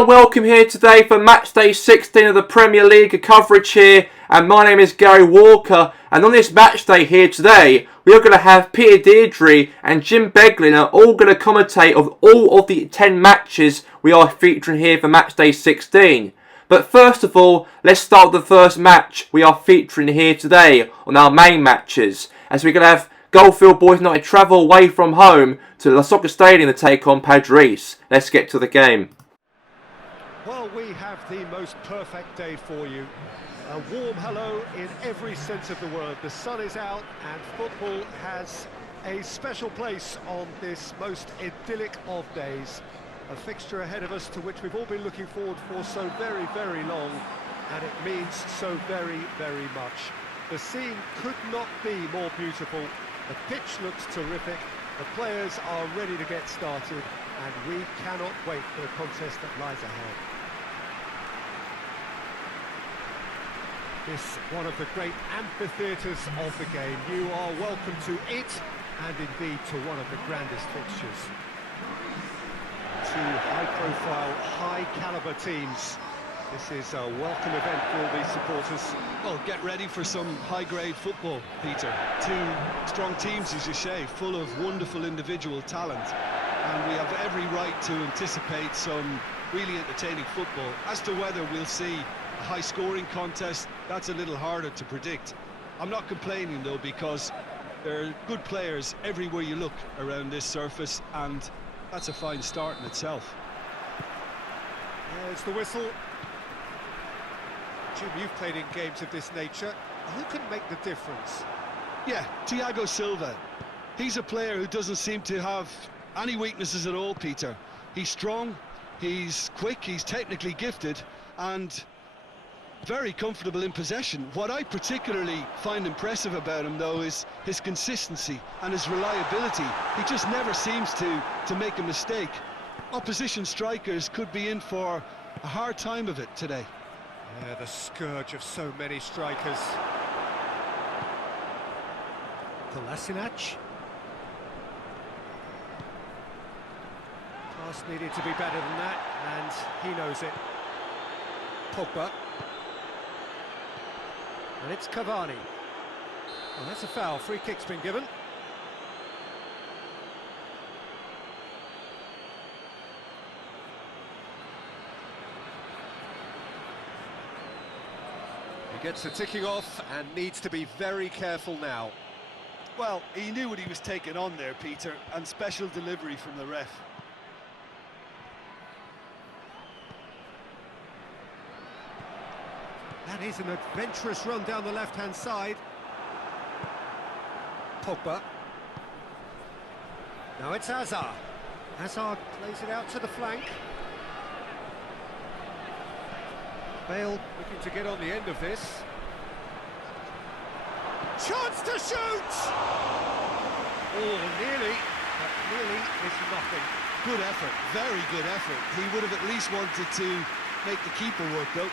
everyone, welcome here today for Matchday 16 of the PremierLiga coverage here, and my name is Gary Walker, and on this Matchday here today we are going to have Peter Deirdre and Jim Beglin are all going to commentate of all of the 10 matches we are featuring here for Matchday 16. But first of all, let's start with the first match we are featuring here today on our main matches, as we're going to have Goldfield Boys United travel away from home to the Soccer Stadium to take on Padres. Let's get to the game. Well, we have the most perfect day for you. A warm hello in every sense of the word. The sun is out and football has a special place on this most idyllic of days. A fixture ahead of us to which we've all been looking forward for so very, very long, and it means so very, very much. The scene could not be more beautiful. The pitch looks terrific. The players are ready to get started, and we cannot wait for the contest that lies ahead. This one of the great amphitheatres of the game. You are welcome to it, and indeed to one of the grandest fixtures. Two high-profile, high-caliber teams. This is a welcome event for all these supporters. Well, get ready for some high-grade football, Peter. Two strong teams, as you say, full of wonderful individual talent. And we have every right to anticipate some really entertaining football. As to whether we'll see a high-scoring contest, that's a little harder to predict. I'm not complaining, though, because there are good players everywhere you look around this surface, and that's a fine start in itself. There's the whistle. Jim, you've played in games of this nature. Who can make the difference? Yeah, Thiago Silva. He's a player who doesn't seem to have any weaknesses at all, Peter. He's strong, he's quick, he's technically gifted, and very comfortable in possession. What I particularly find impressive about him, though, is his consistency and his reliability. He just never seems to make a mistake. Opposition strikers could be in for a hard time of it today. Yeah, the scourge of so many strikers. Kolasinac. Pass needed to be better than that, and he knows it. Pogba. And it's Cavani. Well, that's a foul. Free kick's been given. He gets the ticking off and needs to be very careful now. Well, he knew what he was taking on there, Peter, and special delivery from the ref. That is an adventurous run down the left-hand side. Pogba. Now it's Hazard. Hazard plays it out to the flank. Bale looking to get on the end of this. Chance to shoot! Oh, nearly, but nearly is nothing. Good effort, very good effort. He would have at least wanted to make the keeper work, though.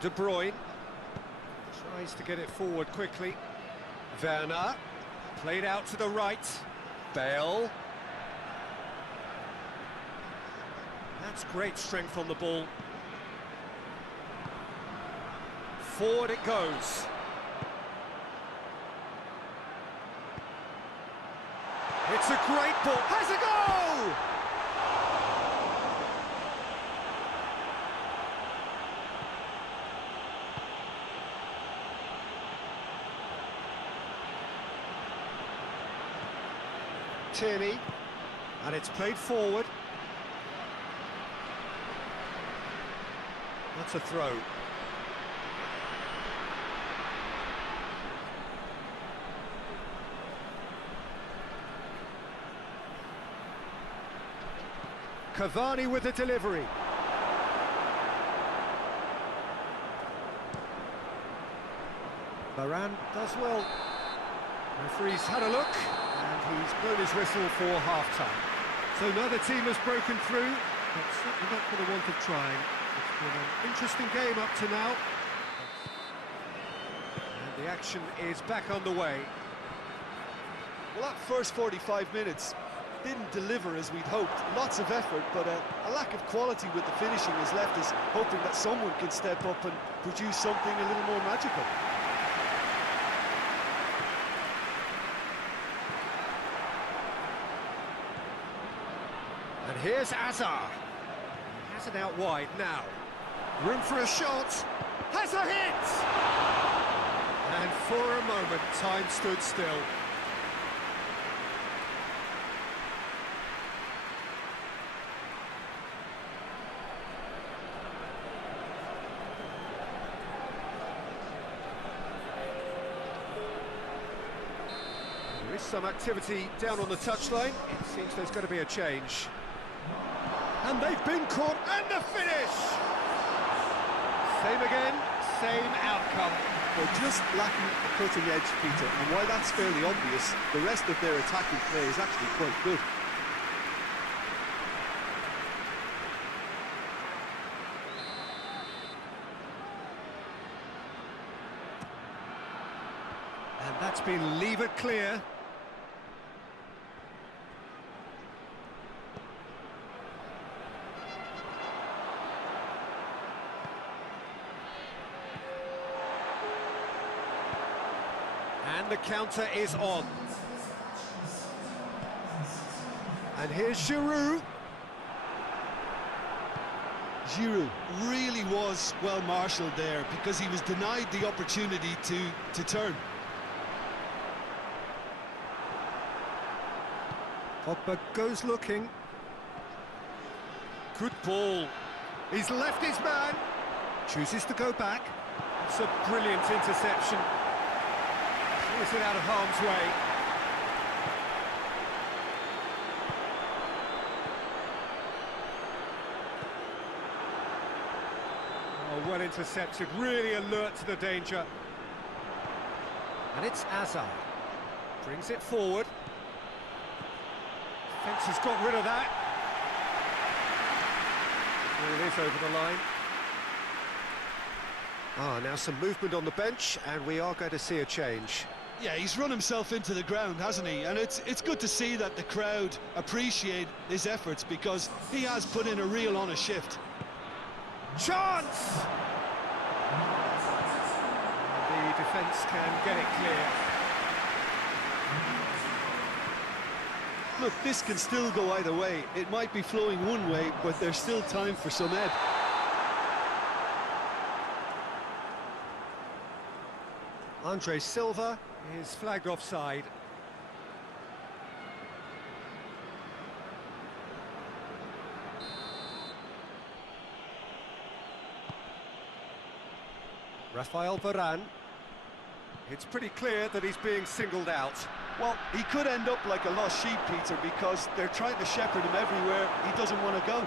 De Bruyne tries to get it forward quickly. Werner played out to the right. Bale. That's great strength on the ball. Forward it goes. It's a great ball. Has a goal! Tierney, and it's played forward. That's a throw. Cavani with the delivery. Varane does well. Referee's had a look, and he's blown his whistle for half-time. So neither team has broken through, but certainly not for the want of trying. It's been an interesting game up to now. And the action is back underway. Well, that first 45 minutes didn't deliver as we'd hoped. Lots of effort, but a lack of quality with the finishing has left us hoping that someone can step up and produce something a little more magical. And here's Hazard. He has it out wide now. Room for a shot. Has a hit! And for a moment, time stood still. There is some activity down on the touchline. It seems there's going to be a change. And they've been caught, and the finish! Same again, same outcome. They're just lacking a cutting edge, Peter, and while that's fairly obvious, the rest of their attacking play is actually quite good. And that's been levered clear. And the counter is on. And here's Giroud. Giroud really was well marshalled there because he was denied the opportunity to turn. Pogba goes looking. Good ball. He's left his man. Chooses to go back. It's a brilliant interception. Clears it out of harm's way. Oh, well intercepted. Really alert to the danger. And it's Hazard. Brings it forward. Defence has got rid of that. Here it is over the line. Now some movement on the bench, and we are going to see a change. Yeah, he's run himself into the ground, hasn't he? And it's good to see that the crowd appreciate his efforts because he has put in a real honest shift. Chance! The defence can get it clear. Look, this can still go either way. It might be flowing one way, but there's still time for some ebb. Andre Silva is flagged offside. Rafael Varane. It's pretty clear that he's being singled out. Well, he could end up like a lost sheep, Peter, because they're trying to shepherd him everywhere he doesn't want to go.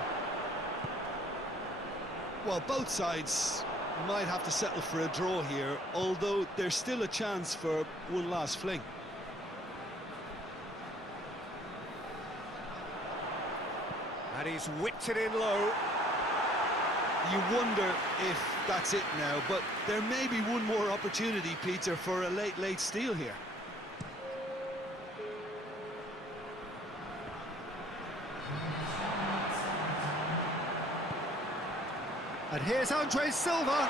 Well, both sides might have to settle for a draw here, although there's still a chance for one last fling. And he's whipped it in low. You wonder if that's it now, but there may be one more opportunity, Peter, for a late steal here. And here's Andre Silva.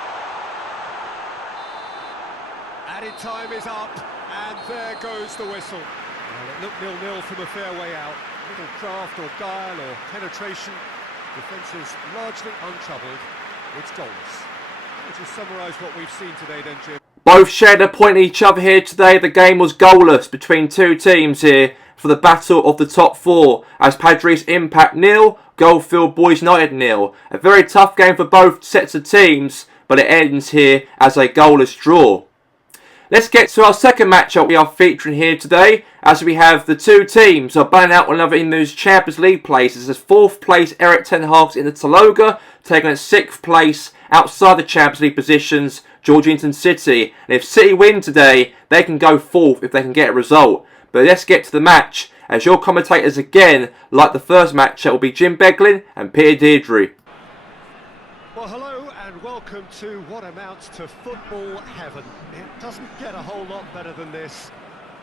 Added time is up, and there goes the whistle. Well, it looked 0-0 from a fair way out. Little craft or guile or penetration. Defence is largely untroubled. It's goalless. Would you summarise what we've seen today then, Jim? Both shared a point each other here today. The game was goalless between two teams here for the battle of the top four, as Padres Impact 0, Goldfield Boys United 0. A very tough game for both sets of teams, but it ends here as a goalless draw. Let's get to our second matchup we are featuring here today, as we have the two teams are battling out one another in those Champions League places, as 4th place Eric Ten Hag's in the Taloga, taking at 6th place outside the Champions League positions, Georgetown City. And if City win today, they can go fourth if they can get a result. But let's get to the match, as your commentators again, like the first match, will be Jim Beglin and Peter Deirdre. Well, hello and welcome to what amounts to football heaven. It doesn't get a whole lot better than this.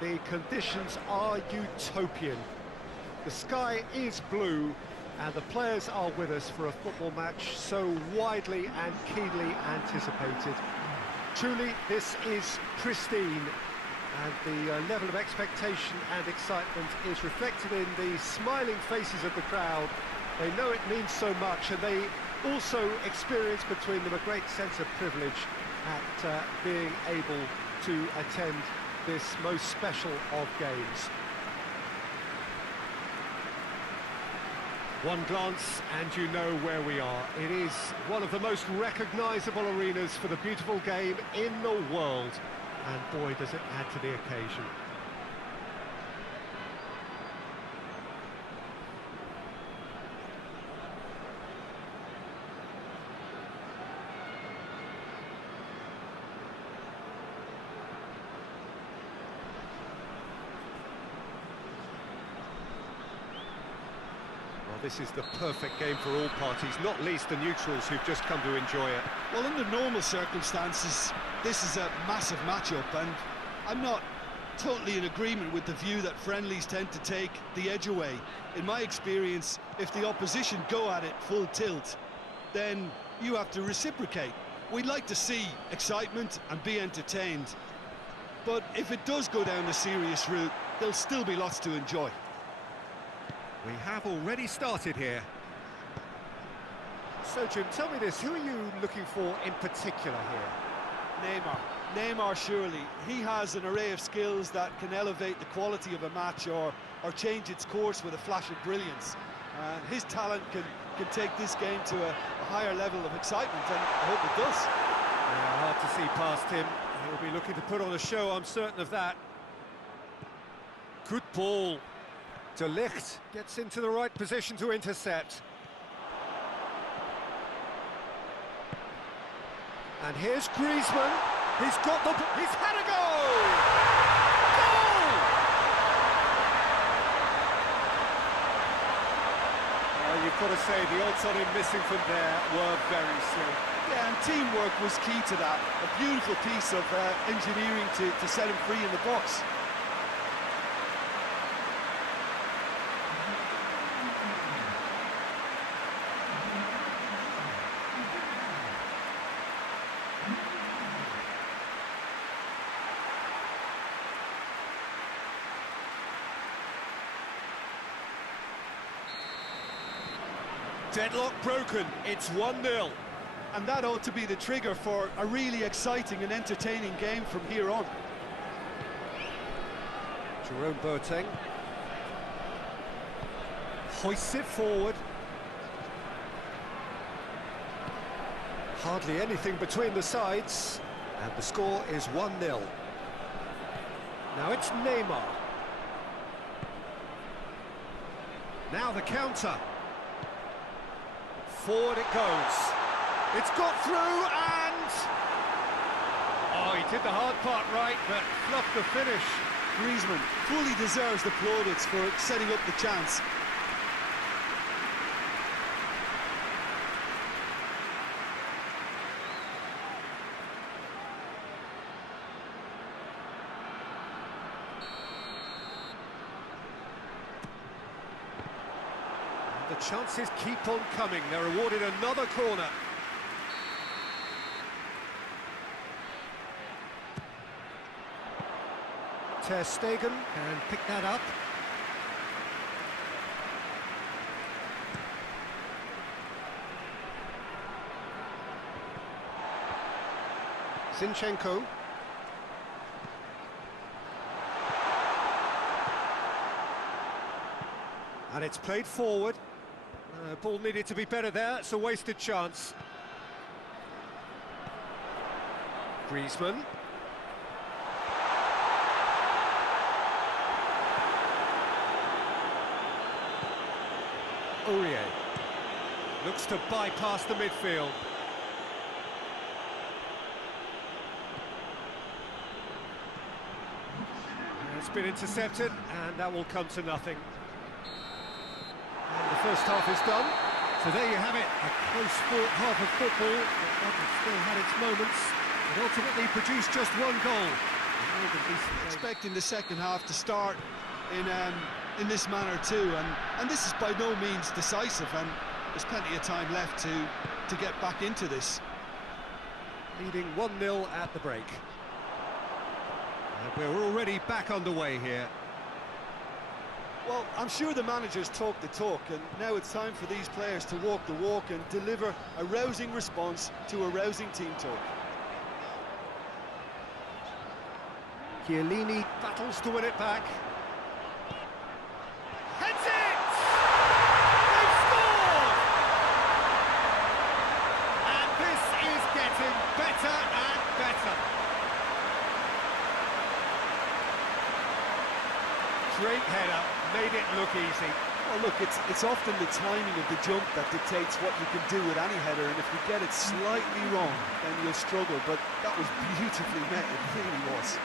The conditions are utopian. The sky is blue and the players are with us for a football match so widely and keenly anticipated. Truly, this is pristine, and the level of expectation and excitement is reflected in the smiling faces of the crowd. They know it means so much, and they also experience between them a great sense of privilege at being able to attend this most special of games. One glance and you know where we are. It is one of the most recognisable arenas for the beautiful game in the world, and boy does it add to the occasion. This is the perfect game for all parties, not least the neutrals who've just come to enjoy it. Well, under normal circumstances, this is a massive matchup, and I'm not totally in agreement with the view that friendlies tend to take the edge away. In my experience, if the opposition go at it full tilt, then you have to reciprocate. We'd like to see excitement and be entertained, but if it does go down the serious route, there'll still be lots to enjoy. We have already started here. So, Jim, tell me this, who are you looking for in particular here? Neymar, surely. He has an array of skills that can elevate the quality of a match or change its course with a flash of brilliance. His talent can take this game to a higher level of excitement, and I hope it does. Yeah, hard to see past him. He'll be looking to put on a show, I'm certain of that. Good ball. De Ligt gets into the right position to intercept. And here's Griezmann. He's got the... He's had a goal! Goal! Well, you've got to say, the odds on him missing from there were very slim. Yeah, and teamwork was key to that. A beautiful piece of engineering to set him free in the box. Deadlock broken, it's 1-0. And that ought to be the trigger for a really exciting and entertaining game from here on. Jerome Boateng hoists it forward. Hardly anything between the sides, and the score is 1-0. Now it's Neymar. Now the counter. Forward it goes. It's got through and... Oh, he did the hard part right, but fluffed the finish. Griezmann fully deserves the plaudits for setting up the chance. The chances keep on coming. They're awarded another corner. Ter Stegen can pick that up. Zinchenko. And it's played forward. Ball needed to be better there. It's a wasted chance. Griezmann. Aurier looks to bypass the midfield. It's been intercepted, and that will come to nothing. And the first half is done. So there you have it, a close-fought half of football, but one that still had its moments, and ultimately produced just one goal. Expecting the second half to start in this manner too, and this is by no means decisive, and there's plenty of time left to get back into this. Leading 1-0 at the break. And we're already back underway here. Well, I'm sure the managers talk the talk, and now it's time for these players to walk the walk and deliver a rousing response to a rousing team talk. Chiellini battles to win it back. Heads it! They've scored! And this is getting better and better. Great header, made it look easy. Well, look, it's often the timing of the jump that dictates what you can do with any header, and if you get it slightly wrong, then you'll struggle, but that was beautifully met, it really was.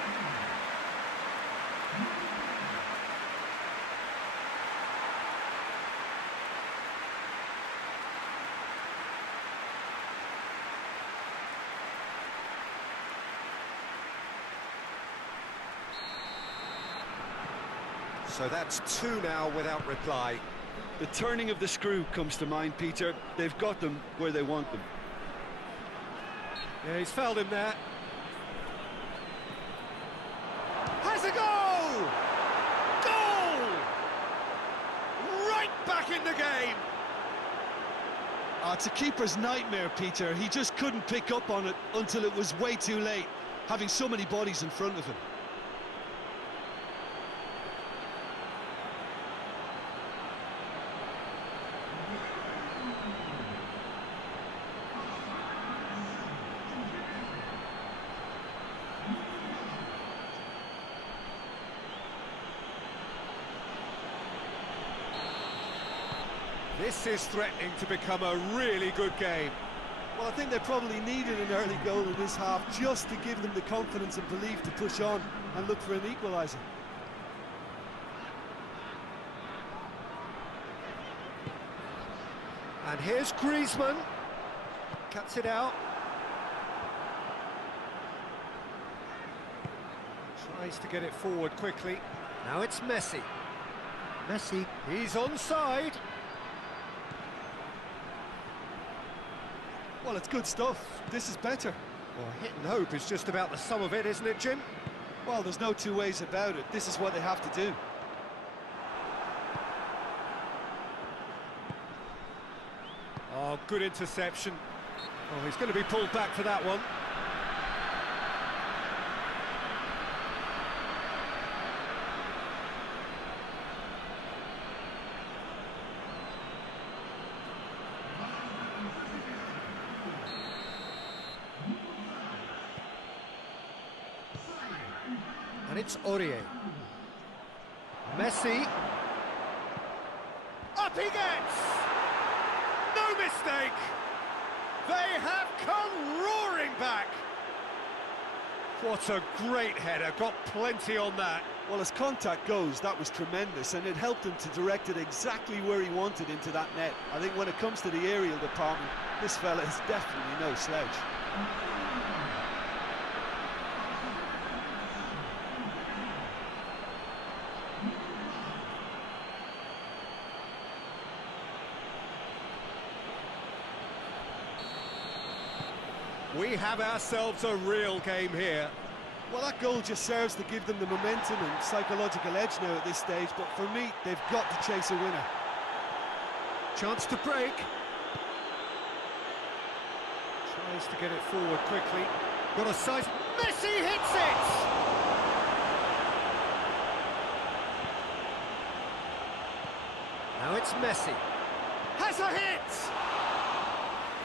So that's two now without reply. The turning of the screw comes to mind, Peter. They've got them where they want them. Yeah, he's fouled him there. Has a goal! Goal! Right back in the game! It's a keeper's nightmare, Peter. He just couldn't pick up on it until it was way too late, having so many bodies in front of him. This is threatening to become a really good game. Well, I think they probably needed an early goal in this half just to give them the confidence and belief to push on and look for an equaliser. And here's Griezmann. Cuts it out. Tries to get it forward quickly. Now it's Messi. Messi, he's onside. Well, it's good stuff. This is better. Well, hit and hope is just about the sum of it, isn't it, Jim? Well, there's no two ways about it. This is what they have to do. Oh, good interception. Oh, he's going to be pulled back for that one. And it's Aurier. Messi. Up he gets! No mistake! They have come roaring back! What a great header, got plenty on that. Well, as contact goes, that was tremendous, and it helped him to direct it exactly where he wanted into that net. I think when it comes to the aerial department, this fella is definitely no slouch. We have ourselves a real game here. Well, that goal just serves to give them the momentum and psychological edge now at this stage, but for me, they've got to chase a winner. Chance to break. Tries to get it forward quickly. Got a size. Messi hits it! Now it's Messi. Has a hit!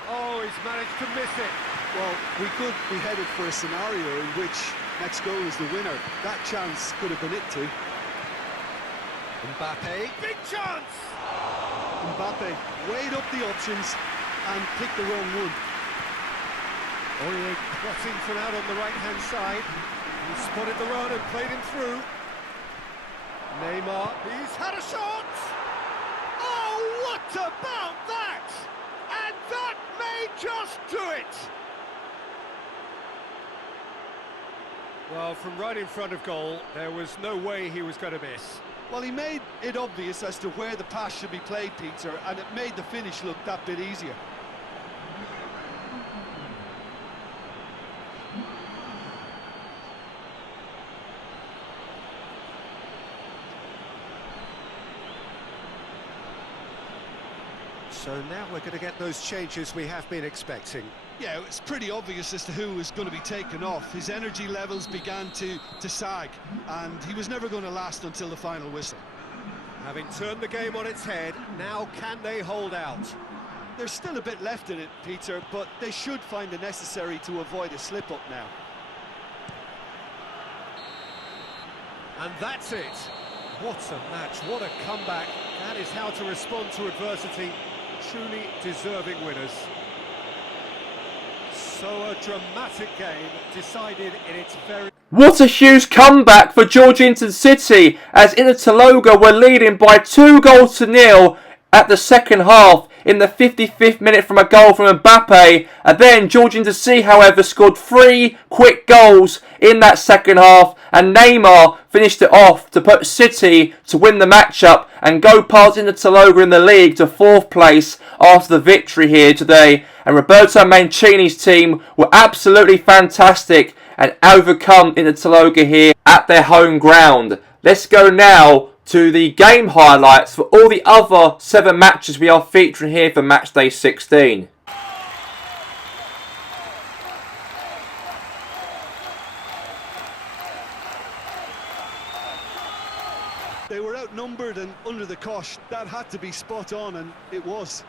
Oh, he's managed to miss it. Well, we could be headed for a scenario in which next goal is the winner. That chance could have been it too. Mbappe. Big chance! Mbappe weighed up the options and picked the wrong one. Aurier crossing from out on the right-hand side. He spotted the run and played him through. Neymar, he's had a shot! Oh, what about that? And that may just do it! Well, from right in front of goal, there was no way he was going to miss. Well, he made it obvious as to where the pass should be played, Peter, and it made the finish look that bit easier. So now we're going to get those changes we have been expecting. Yeah, it's pretty obvious as to who was going to be taken off. His energy levels began to sag, and he was never going to last until the final whistle. Having turned the game on its head, now can they hold out? There's still a bit left in it, Peter, but they should find the necessary to avoid a slip-up now. And that's it. What a match, what a comeback. That is how to respond to adversity. Truly deserving winners. So a dramatic game decided in its very... What a huge comeback for Georgetown City as Inter were leading by 2-0 at the second half in the 55th minute from a goal from Mbappe. And then Georgetown City, however, scored 3 quick goals in that second half, and Neymar finished it off to put City to win the matchup and go past Inter in the league to 4th place after the victory here today. And Roberto Mancini's team were absolutely fantastic and overcome Inter here at their home ground. Let's go now to the game highlights for all the other 7 matches we are featuring here for Matchday 16. They were outnumbered and under the cosh. That had to be spot on, and it was.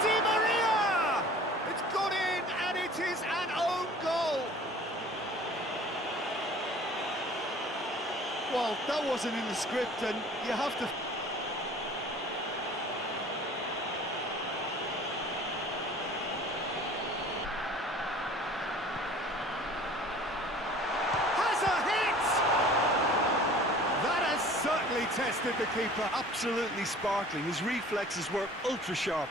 Di Maria! It's got in, and it is an own goal. Well, that wasn't in the script, and you have to... Has a hit! That has certainly tested the keeper. Absolutely sparkling. His reflexes were ultra sharp.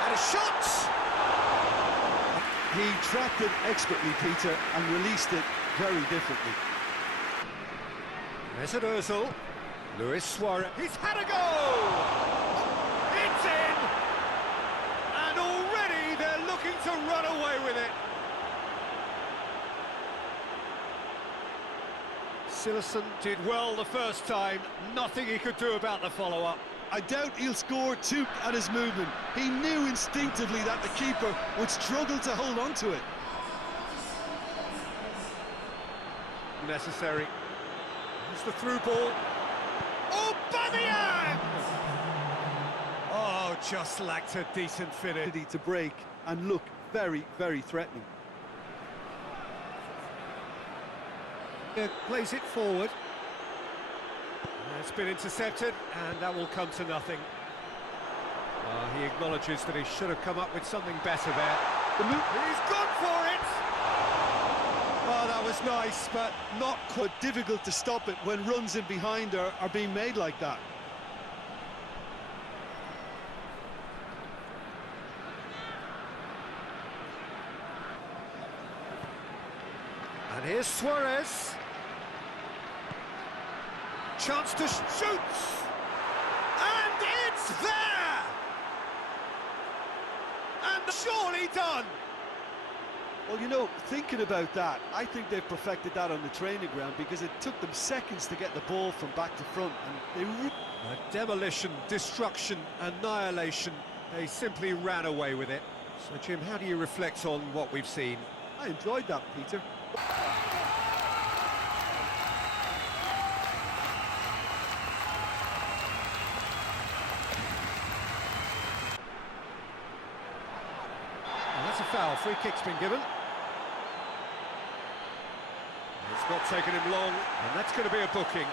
And a shot! He trapped it expertly, Peter, and released it very differently. Mesut Ozil, Luis Suarez, he's had a goal! It's in! And already they're looking to run away with it. Silerson did well the first time, nothing he could do about the follow-up. I doubt he'll score 2 at his movement. He knew instinctively that the keeper would struggle to hold on to it. Necessary. It's the through ball. Oh, Aubameyang! Oh, just lacked a decent finish. To break and look very, very threatening. Plays it forward. It's been intercepted, and that will come to nothing. He acknowledges that he should have come up with something better there. He's gone for it! Oh, that was nice, but not But difficult to stop it when runs in behind are being made like that. And here's Suarez. Chance to shoot! And it's there! And surely done! Well, you know, thinking about that, I think they've perfected that on the training ground because it took them seconds to get the ball from back to front, and they... Demolition, destruction, annihilation. They simply ran away with it. So, Jim, how do you reflect on what we've seen? I enjoyed that, Peter. And that's a foul. Free kick's been given. It's not taken him long, and that's going to be a booking.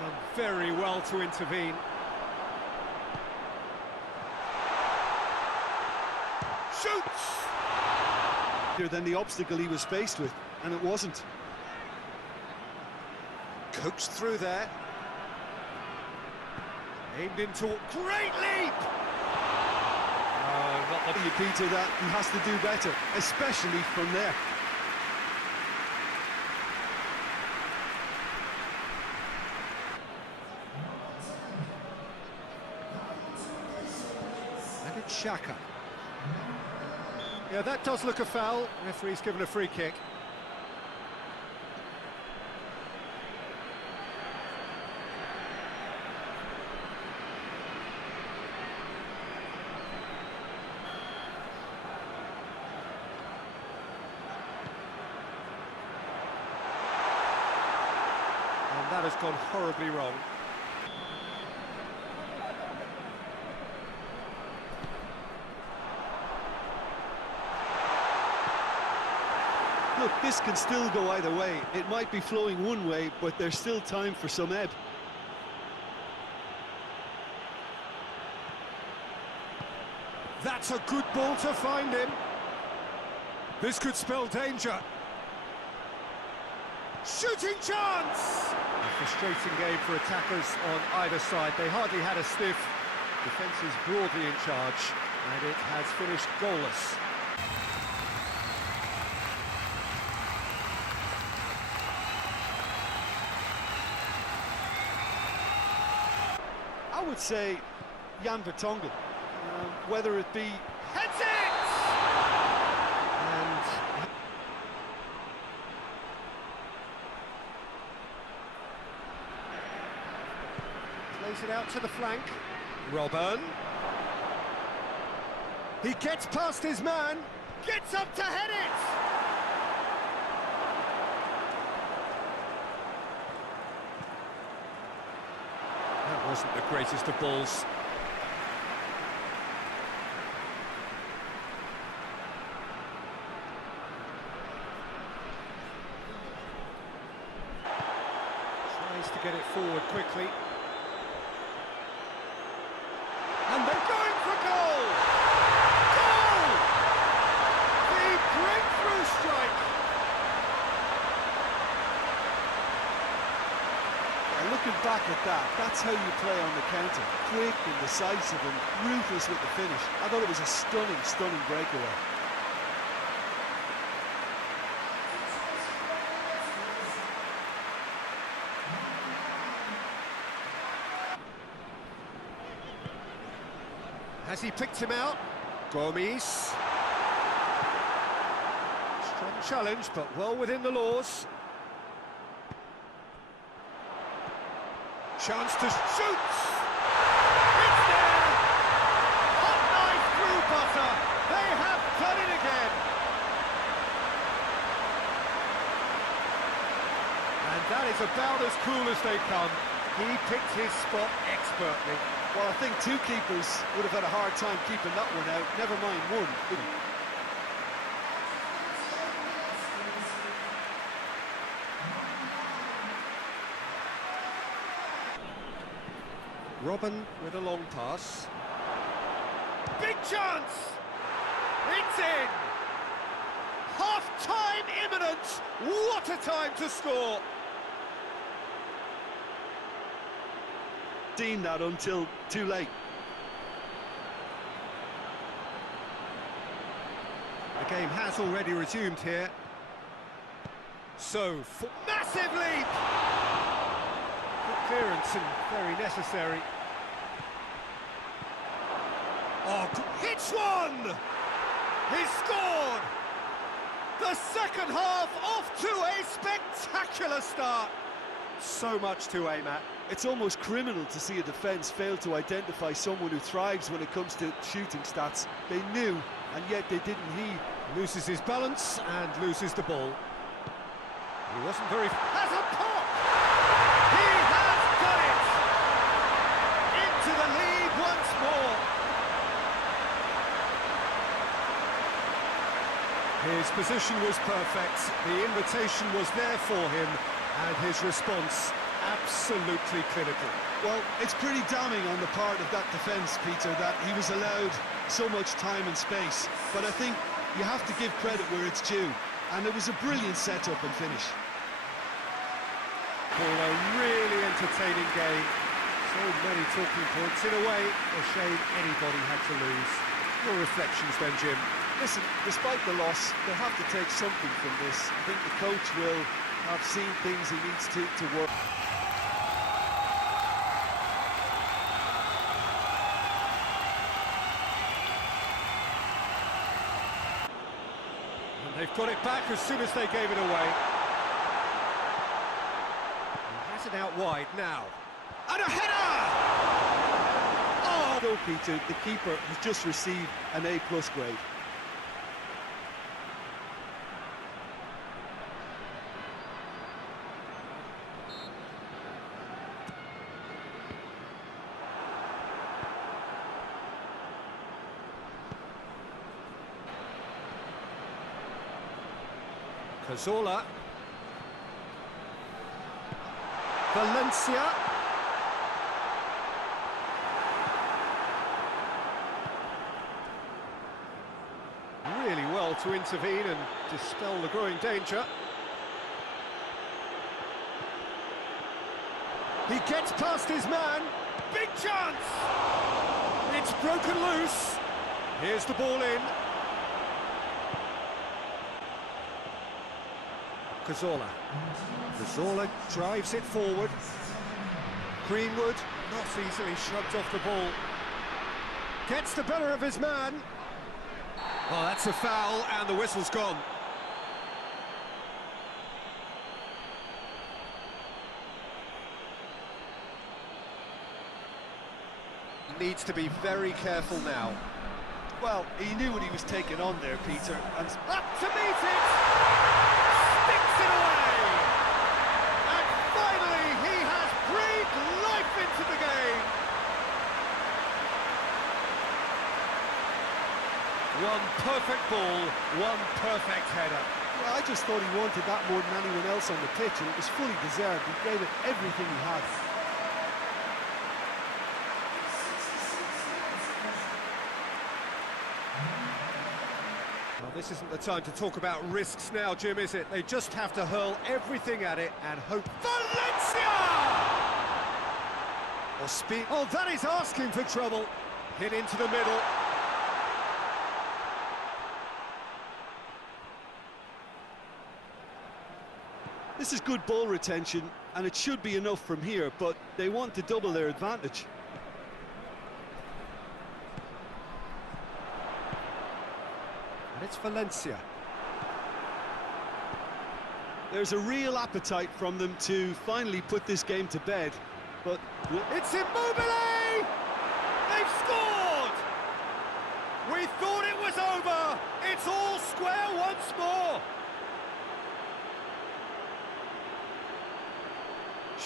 Done very well to intervene. Shoots! Than the obstacle he was faced with, and it wasn't. Coaxed through there. Aimed into great leap! Not the Peter that he has to do better, especially from there. And it's Xhaka. Yeah, that does look a foul. Referee's given a free kick. And that has gone horribly wrong. Look, this can still go either way. It might be flowing one way, but there's still time for some ebb. That's a good ball to find him. This could spell danger. Shooting chance! A frustrating game for attackers on either side. They hardly had a sniff. Defence is broadly in charge, and it has finished goalless. I would say Jan Vertonghen, whether it be... Heads it! And... plays it out to the flank. Robben. He gets past his man. Gets up to head it! That wasn't the greatest of balls. Tries to get it forward quickly. And they're going for goal! Goal! The breakthrough strike! Looking back at that, that's how you play on the counter. Quick and decisive and ruthless with the finish. I thought it was a stunning, stunning breakaway. Has he picked him out? Gomes. Strong challenge, but well within the laws. Chance to shoot! It's there! Hot knife through butter! They have done it again! And that is about as cool as they come. He picked his spot expertly. Well, I think two keepers would have had a hard time keeping that one out, never mind one. Robben with a long pass. Big chance! It's in! Half-time imminent! What a time to score! Seen that until too late. The game has already resumed here. So, for massive leap! Good clearance and very necessary. Oh, hits one! He's scored! The second half off to a spectacular start. So much to aim at. It's almost criminal to see a defence fail to identify someone who thrives when it comes to shooting stats. They knew, and yet they didn't heed. Loses his balance and loses the ball. He wasn't very... Has a pop! He has done it! Into the lead once more. His position was perfect. The invitation was there for him, and his response absolutely clinical. Well, it's pretty damning on the part of that defence, Peter, that he was allowed so much time and space. But I think you have to give credit where it's due, and it was a brilliant setup and finish. For a really entertaining game. So many talking points. In a way, a shame anybody had to lose. Your reflections then, Jim? Listen, despite the loss, they'll have to take something from this. I think the coach will have seen things he needs to work. And they've got it back as soon as they gave it away. He has it out wide now. And a header! Oh, no, Peter, the keeper has just received an A+ grade. Cazorla. Valencia. Really well to intervene and dispel the growing danger. He gets past his man. Big chance! It's broken loose. Here's the ball in. Cazorla. Cazorla drives it forward. Greenwood not easily shrugged off the ball. Gets the better of his man. Oh, that's a foul, and the whistle's gone. Needs to be very careful now. Well, he knew what he was taking on there, Peter, and Up to meet it! Sticks it away! And finally, he has breathed life into the game! One perfect ball, one perfect header. well, I just thought he wanted that more than anyone else on the pitch, and it was fully deserved. He gave it everything he had. Well, this isn't the time to talk about risks now, Jim, is it? They just have to hurl everything at it and hope. Valencia! Or speed. Oh, that is asking for trouble. Hit into the middle. This is good ball retention, and it should be enough from here, but they want to double their advantage. And it's Valencia. There's a real appetite from them to finally put this game to bed, but... It's Immobile! They've scored! We thought it was over! It's all square once more!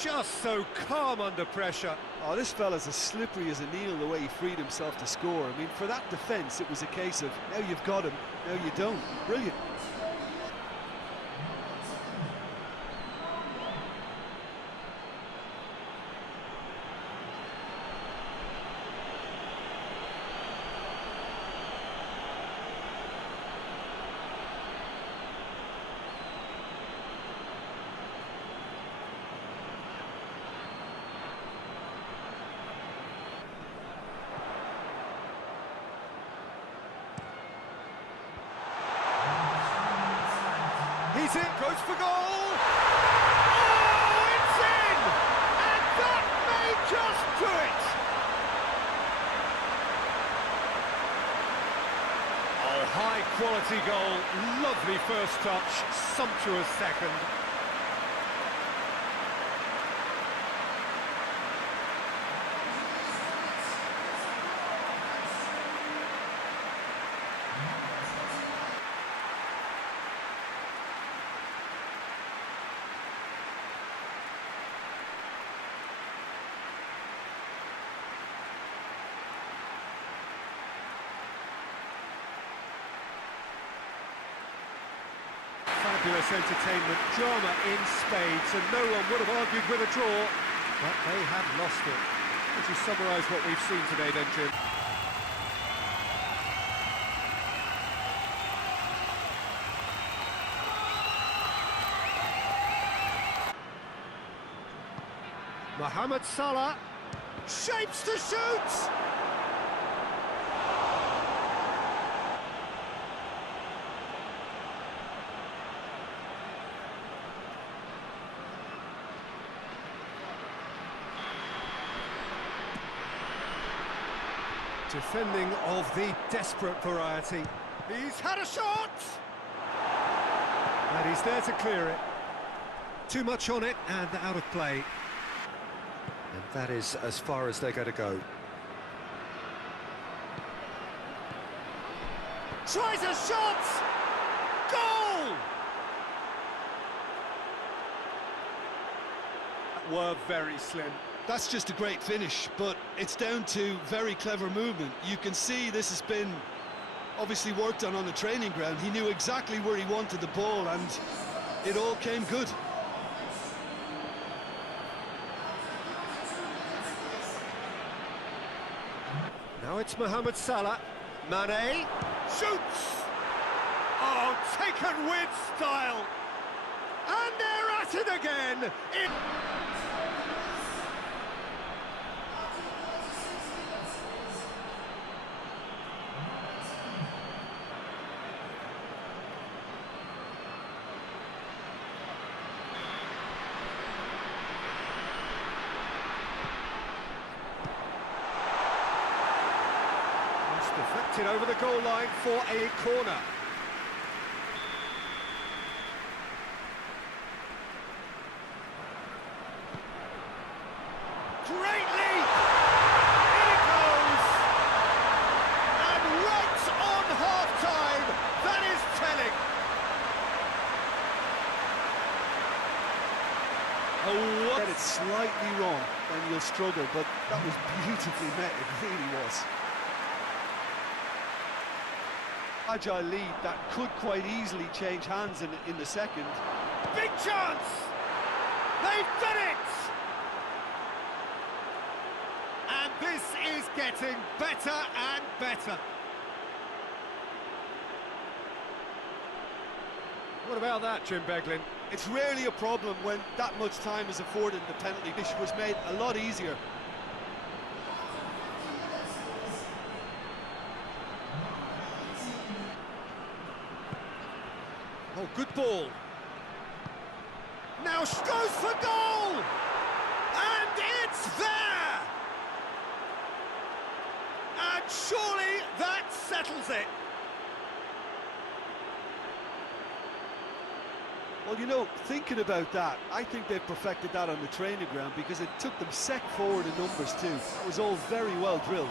Just so calm under pressure. Oh, this fella's as slippery as a needle the way he freed himself to score. I mean, for that defence, it was a case of, now you've got him, now you don't. Brilliant. He's in, goes for goal! Oh, it's in! And that may just do it! Oh, high quality goal, lovely first touch, sumptuous second. fabulous entertainment, drama in spades, and no one would have argued with a draw, but they have lost it. Would you summarise what we've seen today then, Jim? Mohamed Salah shapes to shoot! Defending of the desperate variety. He's had a shot! And he's there to clear it. Too much on it and out of play. And that is as far as they're going to go. Tries a shot! Goal! Were very slim. That's just a great finish, but it's down to very clever movement. You can see this has been obviously worked on the training ground. He knew exactly where he wanted the ball, and it all came good. Now it's Mohamed Salah. Mane shoots! Oh, taken with style! And they're at it again! Deflected over the goal line for a corner. Great leap! In it goes! And right on half-time, that is telling. Oh, what? Get it slightly wrong, then you'll struggle, but that was beautifully met, it really was. Agile lead that could quite easily change hands in the second. Big chance! They've done it! And this is getting better and better. What about that, Jim Beglin? It's rarely a problem when that much time is afforded in the penalty. This was made a lot easier. Oh, good ball. Now goes for goal! And it's there! And surely that settles it. Well, you know, thinking about that, I think they've perfected that on the training ground because it took them set forward in numbers too. It was all very well drilled.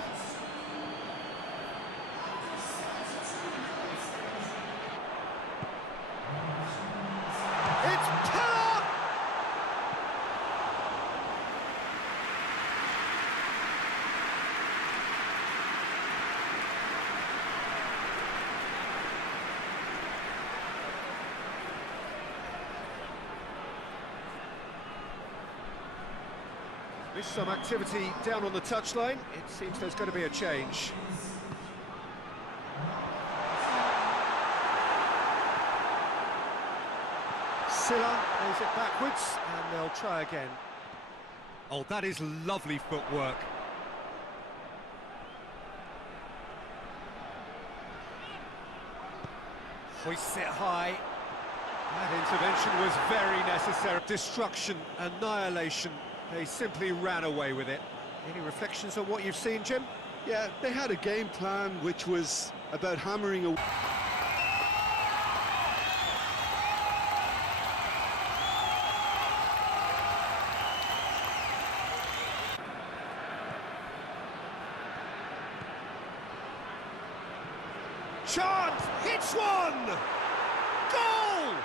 There's some activity down on the touchline. It seems there's going to be a change. Silla plays it backwards, and they'll try again. Oh, that is lovely footwork. Hoists it high. That intervention was very necessary. Destruction, annihilation. They simply ran away with it. Any reflections on what you've seen, Jim? Yeah, they had a game plan which was about hammering away. Chance! Hits one! Goal!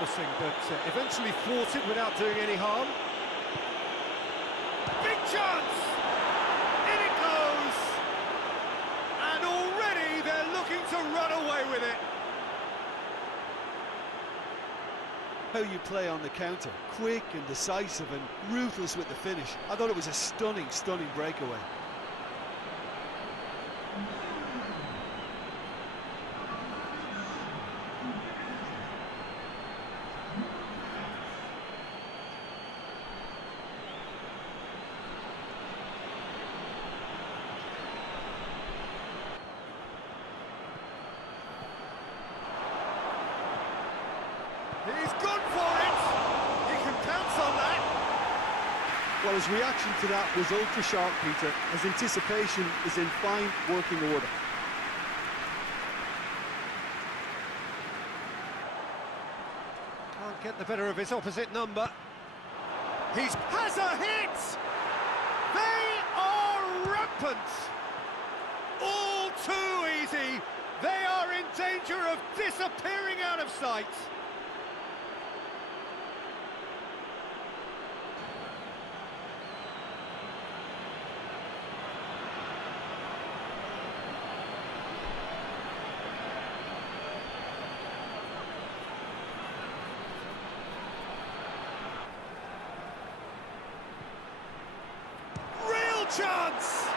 But eventually thwarted without doing any harm. Big chance! In it goes! And already they're looking to run away with it. How you play on the counter, quick and decisive and ruthless with the finish. I thought it was a stunning breakaway. He's gone for it! He can pounce on that! Well, his reaction to that was ultra sharp, Peter. His anticipation is in fine working order. Can't get the better of his opposite number. Has a hit! They are rampant! All too easy! They are in danger of disappearing out of sight! Chance!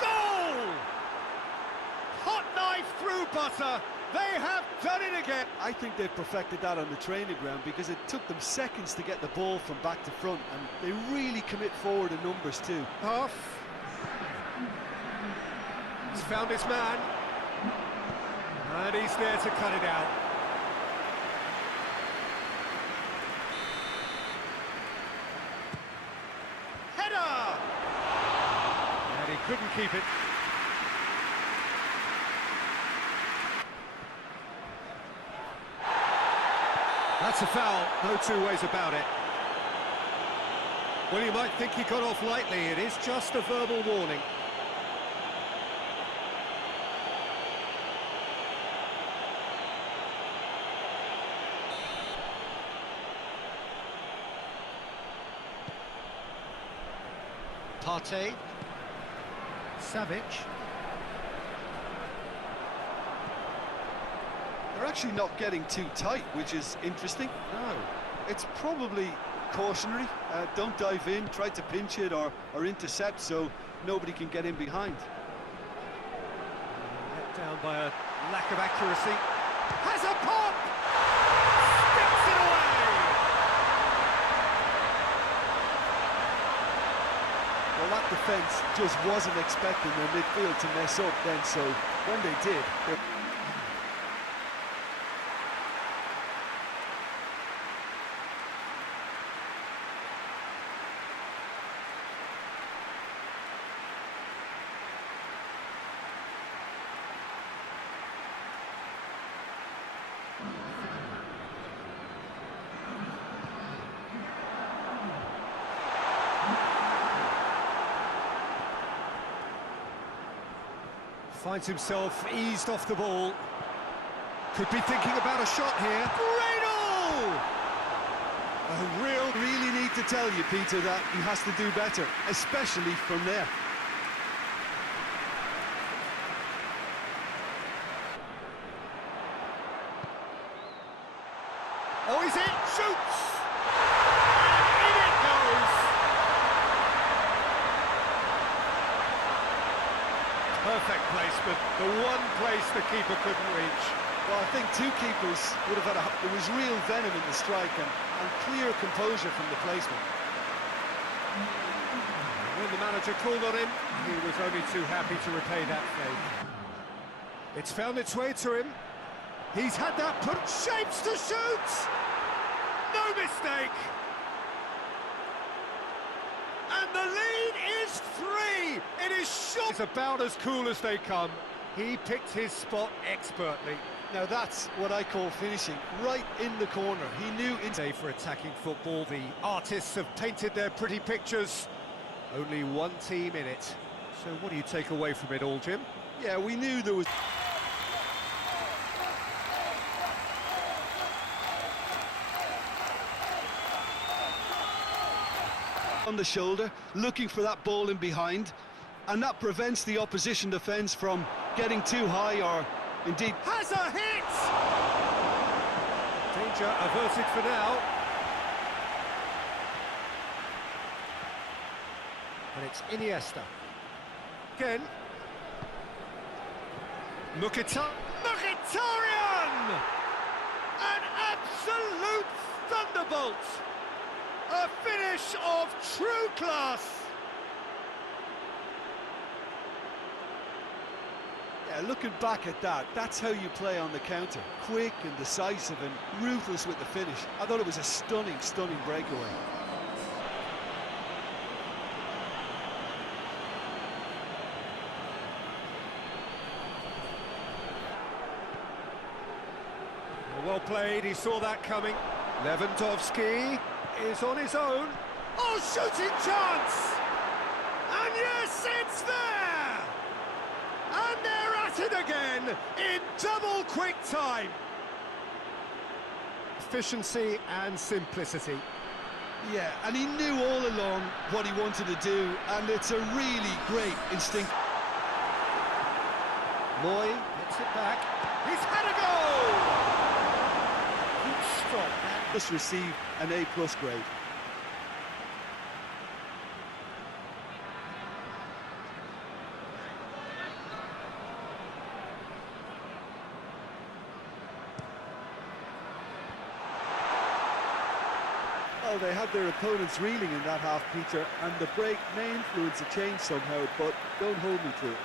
Goal! Hot knife through butter. They have done it again. I think they've perfected that on the training ground because it took them seconds to get the ball from back to front, and they really commit forward in numbers too. Off. He's found his man. And he's there to cut it out. Couldn't keep it. That's a foul, no two ways about it. Well, you might think he got off lightly, it is just a verbal warning. Partey. Savage. They're actually not getting too tight, which is interesting. No. It's probably cautionary. Don't dive in, try to pinch it or intercept so nobody can get in behind. Let down by a lack of accuracy. Has a pop! Steps it away! Well, that defence just wasn't expecting their midfield to mess up then, so when they did... Finds himself eased off the ball. Could be thinking about a shot here. Great! I really need to tell you, Peter, that he has to do better, especially from there. Oh, is it? Shoots! And in it goes! Perfect placement, the one place the keeper couldn't reach. Well, I think two keepers would have had there was real venom in the strike and clear composure from the placement. When the manager called on him, he was only too happy to repay that favour. It's found its way to him. He's had that put, shapes to shoot! No mistake! And the lead is 3! It is shot! It's about as cool as they come. He picked his spot expertly. Now that's what I call finishing, right in the corner. He knew it's Day for attacking football. The artists have painted their pretty pictures. Only one team in it. So what do you take away from it all, Jim? Yeah, we knew there was... On the shoulder, looking for that ball in behind, and that prevents the opposition defence from getting too high or indeed... Has a hit! Danger averted for now. And it's Iniesta. Again. Mkhitaryan! An absolute thunderbolt! A finish of true class! Yeah, looking back at that, that's how you play on the counter. Quick and decisive and ruthless with the finish. I thought it was a stunning, stunning breakaway. Well played, he saw that coming. Lewandowski is on his own. Oh, shooting chance! And yes, it's there! And they're at it again in double quick time. Efficiency and simplicity. Yeah, and he knew all along what he wanted to do, and it's a really great instinct. Moy hits it back. He's had a goal! Good stop. Just received an A+ grade. Well, they had their opponents reeling in that half, Peter, and the break may influence a change somehow, but don't hold me to it.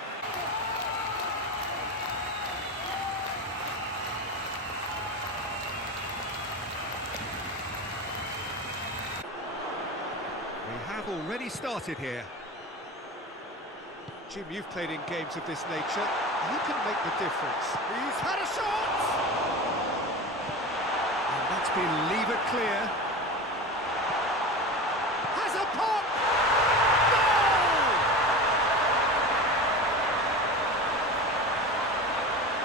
We have already started here. Jim, you've played in games of this nature. Who can make the difference? He's had a shot! And that's been levered clear. Has a pop! Goal!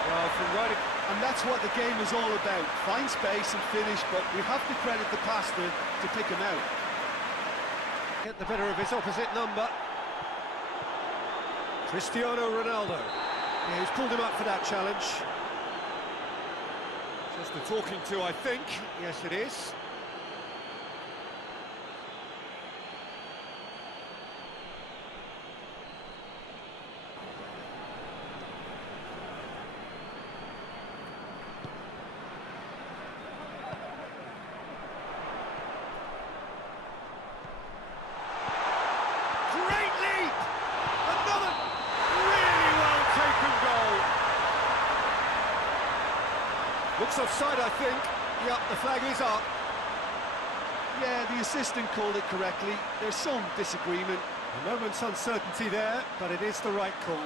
Well, from right... And that's what the game is all about. Find space and finish, but we have to credit the passer to pick him out. Get the better of his opposite number. Cristiano Ronaldo. Yeah, he's pulled him up for that challenge. Just a talking to, I think. Yes, it is. Looks offside, I think. Yep, the flag is up. Yeah, the assistant called it correctly. There's some disagreement. A moment's uncertainty there, but it is the right call.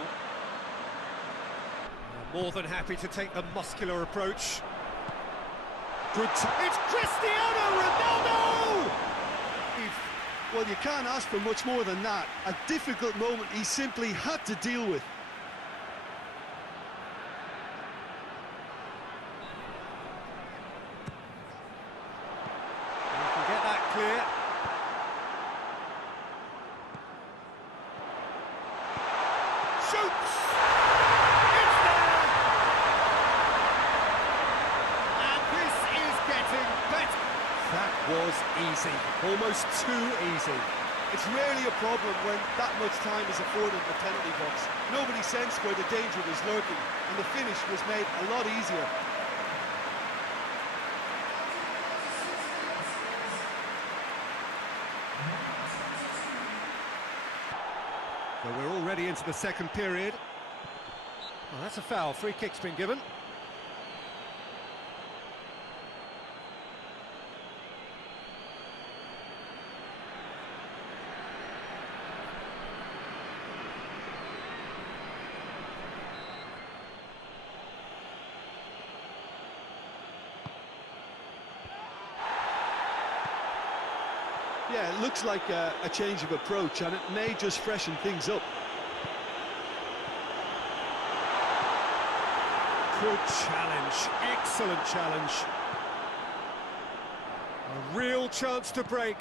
They're more than happy to take the muscular approach. Good it's Cristiano Ronaldo! Well, you can't ask for much more than that. A difficult moment he simply had to deal with. Clear. Shoots! It's there! And this is getting better. That was easy. Almost too easy. It's rarely a problem when that much time is afforded in the penalty box. Nobody sensed where the danger was lurking, and the finish was made a lot easier. So we're already into the second period. Well, that's a foul. Free kick's been given. Yeah, it looks like a change of approach, and it may just freshen things up. Good challenge, excellent challenge. A real chance to break.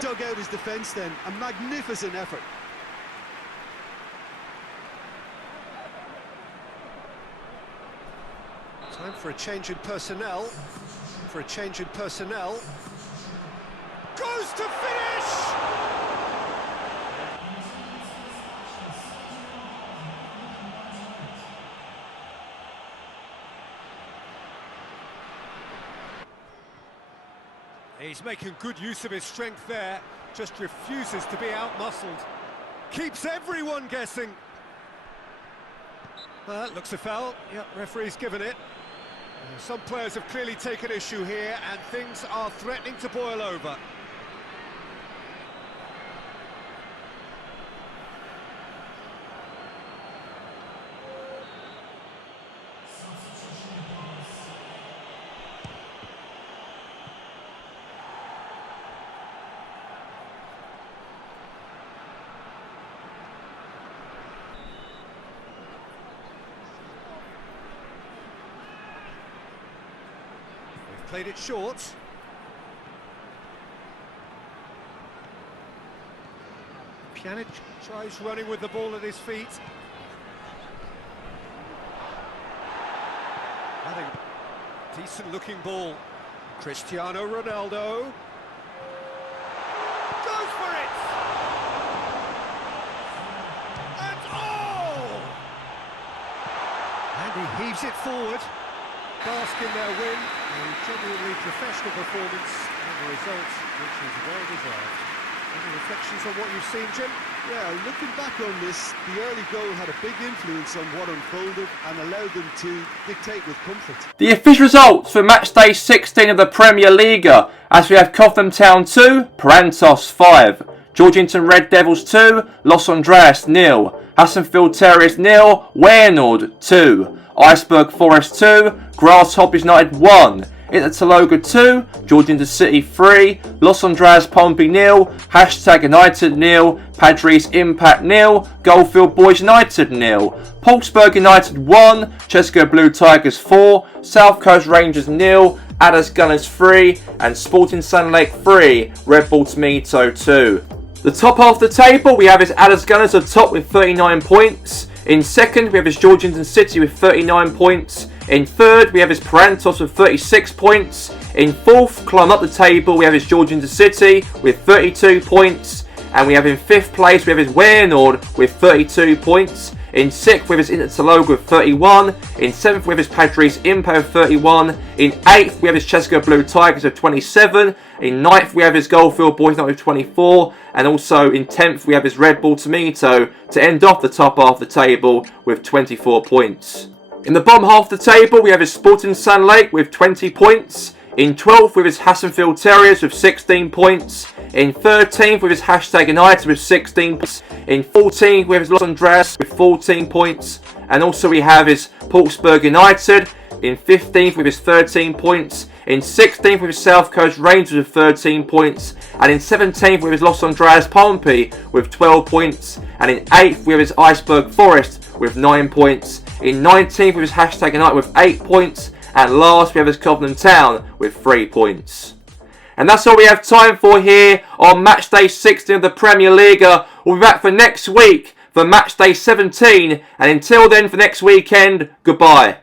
Dug out his defence then, a magnificent effort. Time for a change in personnel. Goes to finish! He's making good use of his strength there, just refuses to be out-muscled. Keeps everyone guessing. Looks a foul. Yep, referee's given it. Some players have clearly taken issue here, and things are threatening to boil over. Played it short. Pjanic tries running with the ball at his feet. I think decent looking ball. Cristiano Ronaldo goes for it! And oh! And he heaves it forward. Bask in their win, a genuinely professional performance, and the result which is well deserved. Any reflections on what you've seen, Jim? Yeah, looking back on this, the early goal had a big influence on what unfolded and allowed them to dictate with comfort. The official results for Matchday 16 of the PremierLiga, as we have Cobham Town 2, Parantos 5, Georgington Red Devils 2, Los Andreas 0, Hassenfield Terriers 0, Waynord 2, Iceberg Forest 2, Grasshoppers United 1, Interloga 2, Georgington City 3, Los Andreas Pompey 0, Hashtag United 0, Padres Impact 0, Goldfield Boys United 0, Paulsburg United 1, Chesco Blue Tigers 4, South Coast Rangers 0, Adders Gunners 3, and Sporting Sun Lake 3, Red Bull Tomato 2. The top half of the table we have is Adders Gunners at top with 39 points. In second, we have his Georgington City with 39 points. In third, we have his Parantos with 36 points. In fourth, climb up the table, we have his Georgington City with 32 points. And we have in fifth place, we have his Waynord with 32 points. In sixth, we have his Interloga with 31. In seventh, we have his Padres Impact with 31. In eighth, we have his Chesco Blue Tigers with 27. In ninth, we have his Goldfield Boys United with 24. And also in 10th, we have his Red Bull Tomato to end off the top half of the table with 24 points. In the bottom half of the table, we have his Sporting Sun Lake with 20 points. In 12th, with his Hassenfield Terriers with 16 points. In 13th, with his Hashtag United with 16 points. In 14th, we have his Los Andreas with 14 points. And also we have his Paulsburg United. In 15th, with his 13 points. In 16th, with his South Coast Rangers with 13 points. And in 17th, with his Los Andreas Pompey with 12 points. And in 8th, with his Iceberg Forest with 9 points. In 19th, with his Hashtag United with 8 points. And last, we have his Cobham Town with 3 points. And that's all we have time for here on Matchday 16 of the PremierLiga. We'll be back for next week for Matchday 17. And until then, for next weekend, goodbye.